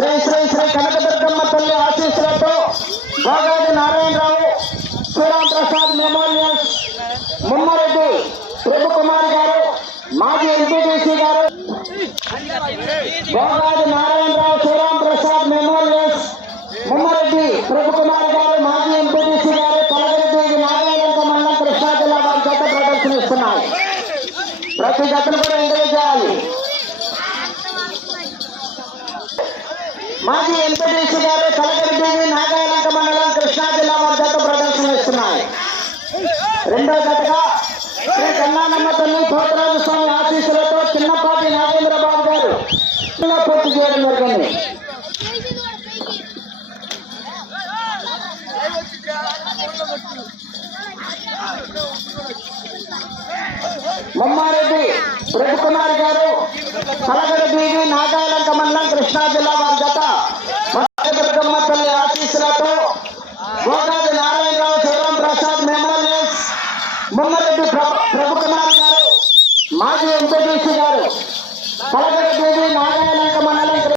శ్రీ శ్రీ శ్రీ కనకదుర్గమ్మ తల్లి ఆశీస్సులతో గోగాది నారాయణరావు శ్రీరామ్ ప్రసాద్ మెమోరియల్ ముమ్మారెడ్డి ప్రభుకుమార్ గారు మాజీ ఎంపీటీసీ గారు గోగాది నారాయణరావు శ్రీరామ్ ప్రసాద్ మెమోరియల్స్ ముమ్మారెడ్డి ప్రభుకుమార్ గారు మాజీ ఎంపీటీసీ గారు కలగరిదేవి నారాయణ మండలం కృష్ణా జిల్లా వారి జత ప్రదర్శనిస్తున్నాయి. ప్రతి జతను కూడా ఎంకరేజ్ చేయాలి. మాజీ ఎంపీటీసీ గారు కలగరిదేవి నాగాయలంక మండలం కృష్ణా జిల్లా వారి జత ప్రదర్శనిస్తున్నాయి. రెండో జతగా శ్రీ కన్నానమ్మ తల్లి భోగరాజు స్వామి ఆశీస్సులతో చిన్నపాటి నాగేంద్రబాబు గారు పూర్తి చేయడం జరిగింది. ముమ్మారెడ్డి ప్రభుకుమార్ గారు కలగరిదేవి నాగాయలంక మండలం కృష్ణా జిల్లా వారి జత దుర్గమ్మ తల్లి ఆశీస్సులతో గోగాది నారాయణరావు శ్రీరామ్ ప్రసాద్ మెమోరియల్స్ ముమ్మారెడ్డి ప్రభుకుమార్ గారు మాజీ ఎంపీటీసీ గారు కలగరిదేవి